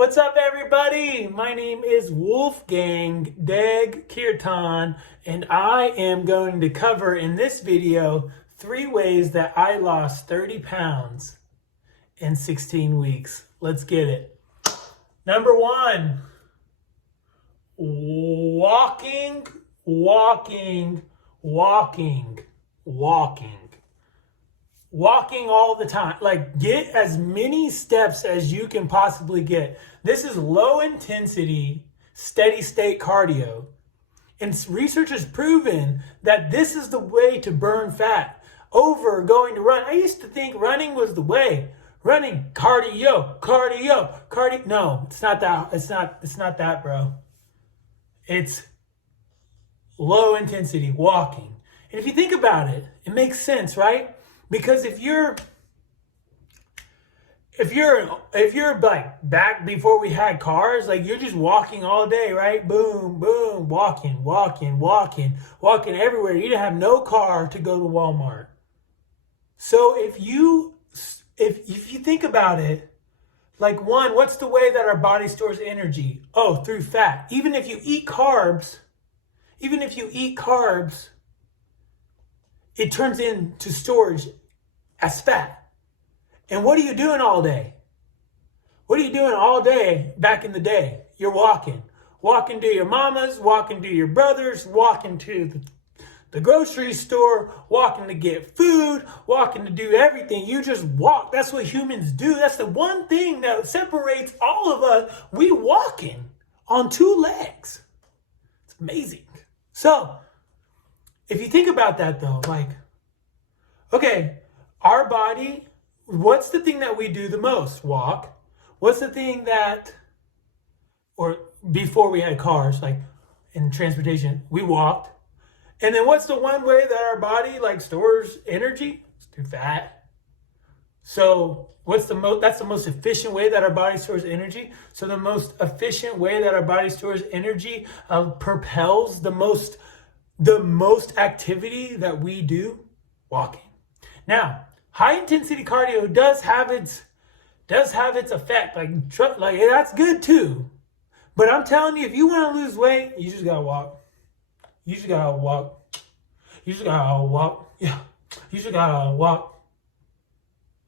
What's up, everybody? My name is Wolfgang Deg Kirtan, and I am going to cover in this video 3 ways that I lost 30 pounds in 16 weeks. Let's get it. Number 1, walking. Walking all the time. Like, get as many steps as you can possibly get. This is low intensity, steady state cardio. And research has proven that this is the way to burn fat over going to run. I used to think running was the way. Running, cardio. No, it's not that. It's not that, bro. It's low intensity walking. And if you think about it, it makes sense, right? Because if you're like back before we had cars, like you're just walking all day, right? Boom, boom, walking everywhere. You didn't have no car to go to Walmart. So if you think about it, like, one, what's the way that our body stores energy? Oh, through fat. Even if you eat carbs, it turns into storage as fat. And what are you doing all day? What are you doing all day back in the day? You're walking. Walking to your mama's, walking to your brother's, walking to the grocery store, walking to get food, walking to do everything. You just walk. That's what humans do. That's the one thing that separates all of us. We walking on 2 legs. It's amazing. So, if you think about that though, like, okay, our body, what's the thing that we do the most? Walk. What's the thing that, or before we had cars, like in transportation, we walked. And then what's the one way that our body like stores energy? It's through fat. So that's the most efficient way that our body stores energy. So the most efficient way that our body stores energy propels the most activity that we do, walking. Now, high intensity cardio does have its effect. Like that's good too. But I'm telling you, if you want to lose weight, you just gotta walk. Yeah. You just gotta walk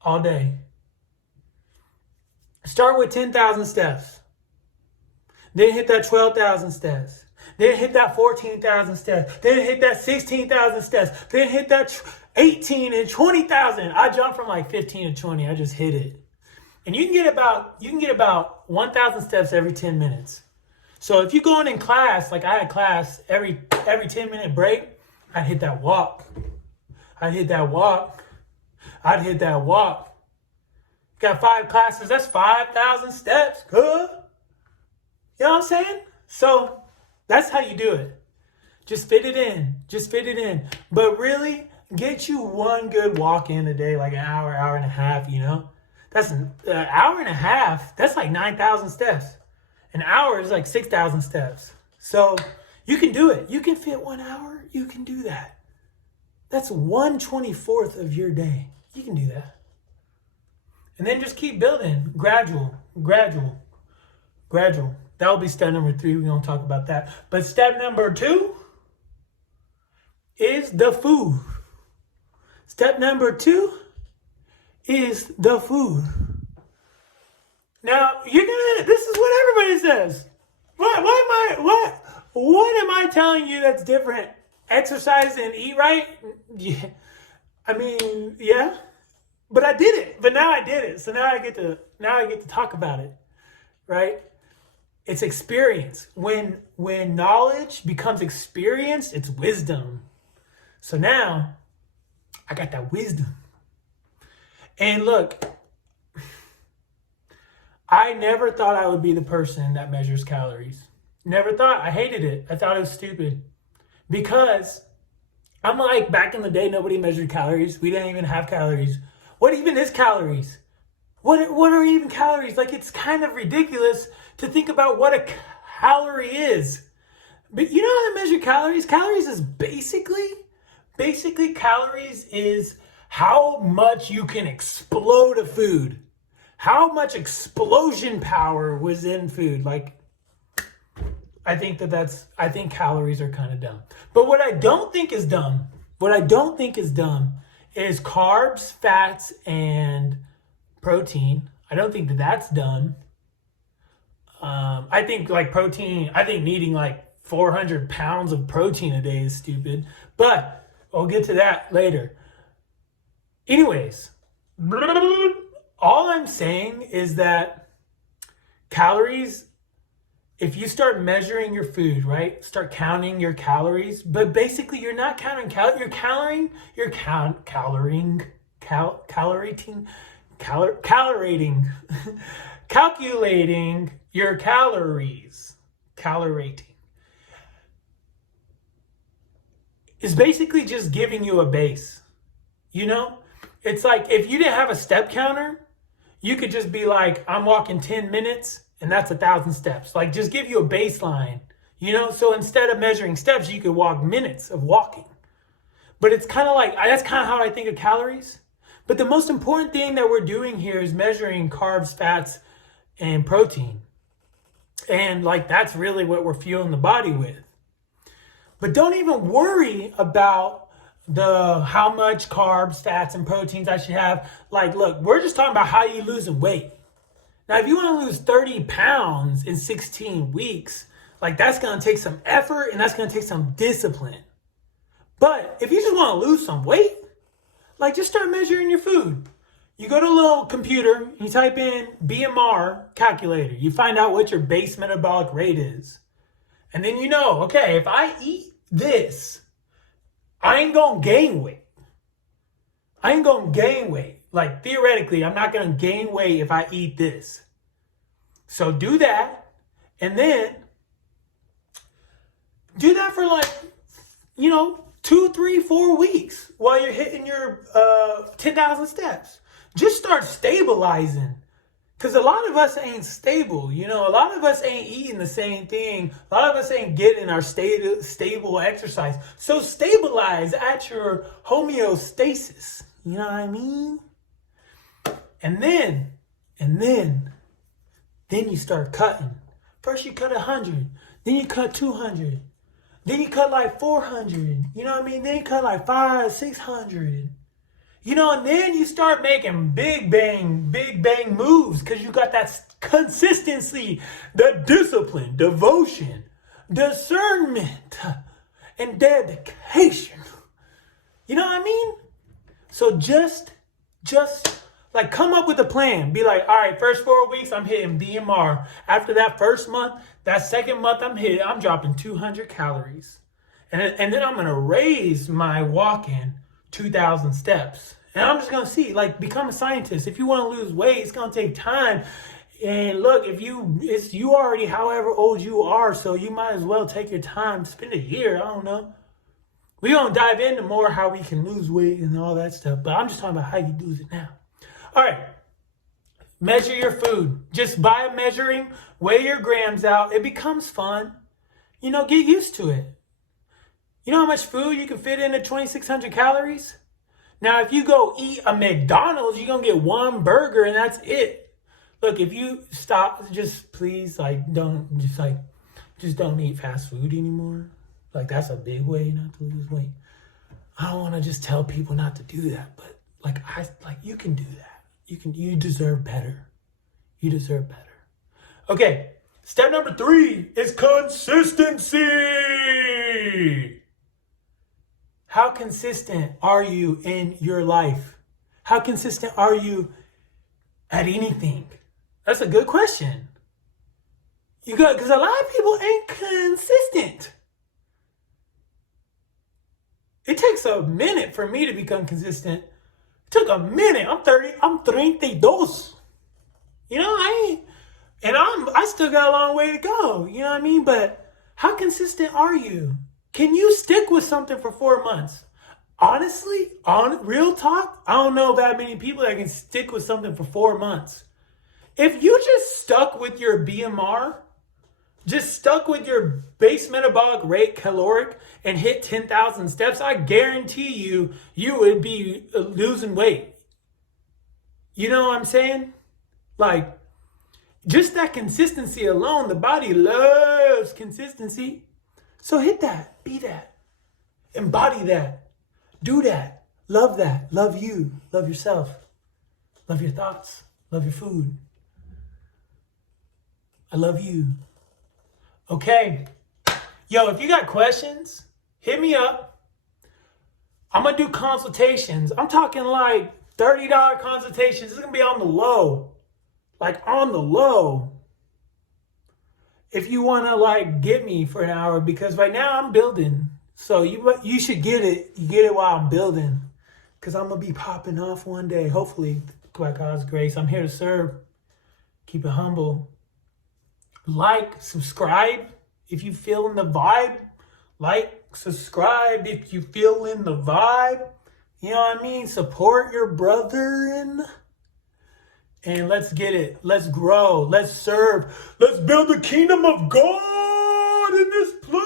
all day. Start with 10,000 steps. Then hit that 12,000 steps. Then hit that 14,000 steps. Then hit that 16,000 steps. Then hit that 18 and 20,000. I jumped from like 15 to 20. I just hit it. And you can get about 1,000 steps every 10 minutes. So if you're going in class, like I had class every 10-minute break, I'd hit that walk. Got 5 classes, that's 5,000 steps. Good. You know what I'm saying? So that's how you do it. Just fit it in. But really, get you one good walk in a day, like an hour and a half, you know? That's an hour and a half. That's like 9,000 steps. An hour is like 6,000 steps. So you can do it. You can fit 1 hour. You can do that. That's 1/24th of your day. You can do that. And then just keep building. Gradual. That will be step number 3. We're going to talk about that. But step number 2 is the food. Step number 2 is the food. Now, this is what everybody says. What am I telling you that's different? Exercise and eat right? Yeah. I mean, yeah. But I did it. But now I did it. So now I get to talk about it. Right? It's experience. When knowledge becomes experience, it's wisdom. So now I got that wisdom. And look, I never thought I would be the person that measures calories. Never thought. I hated it. I thought it was stupid. Because I'm like, back in the day, nobody measured calories. We didn't even have calories. What even is calories? What are even calories? Like, it's kind of ridiculous to think about what a calorie is. But you know how to measure calories? Calories is basically calories is how much you can explode a food. How much explosion power was in food? Like, I think I think calories are kind of dumb. But what I don't think is dumb, is carbs, fats, and protein. I don't think that's dumb. I think like protein, I think needing like 400 pounds of protein a day is stupid. But I'll get to that later. Anyways, all I'm saying is that calories, if you start measuring your food, right? Start counting your calories, but basically you're not counting calorating calculating your calories. Calorating is basically just giving you a base. You know? It's like if you didn't have a step counter, you could just be like, I'm walking 10 minutes and that's 1,000 steps. Like, just give you a baseline, you know? So instead of measuring steps, you could walk minutes of walking. But it's kind of like, that's kind of how I think of calories. But the most important thing that we're doing here is measuring carbs, fats, and protein. And like, that's really what we're fueling the body with. But don't even worry about how much carbs, fats, and proteins I should have. Like, look, we're just talking about how you losing weight. Now, if you want to lose 30 pounds in 16 weeks, like, that's going to take some effort and that's going to take some discipline. But if you just want to lose some weight, like, just start measuring your food. You go to a little computer, you type in BMR calculator. You find out what your base metabolic rate is. And then you know, okay, if I eat this, I ain't going to gain weight. Like, theoretically, I'm not going to gain weight if I eat this. So do that. And then do that for like, 2, 3, 4 weeks while you're hitting your 10,000 steps. Just start stabilizing. Because a lot of us ain't stable. A lot of us ain't eating the same thing. A lot of us ain't getting our stable exercise. So stabilize at your homeostasis. You know what I mean? And then you start cutting. First you cut 100. Then you cut 200. Then you cut like 400. You know what I mean? Then you cut like 500, 600. And then you start making big bang moves because you got that consistency, the discipline, devotion, discernment, and dedication. You know what I mean? So just like come up with a plan. Be like, all right, first 4 weeks, I'm hitting BMR. After that first month, that second month, I'm dropping 200 calories. And then I'm going to raise my walk-in 2,000 steps. And I'm just going to see, like, become a scientist. If you want to lose weight, it's going to take time. And look, you already however old you are, so you might as well take your time, spend a year, I don't know. We're going to dive into more how we can lose weight and all that stuff. But I'm just talking about how you lose it now. All right. Measure your food. Just by measuring, weigh your grams out. It becomes fun. Get used to it. You know how much food you can fit into 2,600 calories? Now, if you go eat a McDonald's, you're going to get one burger and that's it. Look, if you stop, just please, don't eat fast food anymore. Like, that's a big way not to lose weight. I don't want to just tell people not to do that, but you can do that. You deserve better. You deserve better. Okay, step number 3 is consistency. How consistent are you in your life? How consistent are you at anything? That's a good question. Because a lot of people ain't consistent. It takes a minute for me to become consistent. It took a minute. I'm 32. I still got a long way to go. You know what I mean? But how consistent are you? Can you stick with something for 4 months? Honestly, on real talk, I don't know that many people that can stick with something for 4 months. If you just stuck with your BMR, just stuck with your base metabolic rate caloric and hit 10,000 steps, I guarantee you would be losing weight. You know what I'm saying? Like, just that consistency alone, the body loves consistency. So hit that, be that, embody that, do that, love you, love yourself, love your thoughts, love your food. I love you. Okay. Yo, if you got questions, hit me up. I'm going to do consultations. I'm talking like $30 consultations. This is going to be on the low. Like on the low. If you want to like get me for an hour, because right now I'm building. So you should get it. You get it while I'm building. Because I'm going to be popping off one day. Hopefully, by God's grace. I'm here to serve. Keep it humble. Like, subscribe if you feel in the vibe. Like, subscribe if you feel in the vibe. You know what I mean? Support your brethren. And let's get it. Let's grow. Let's serve. Let's build the kingdom of God in this place.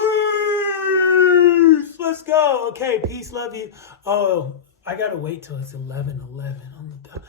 Let's go. Okay, peace, love you. Oh, I got to wait till it's 11:11 on the dot.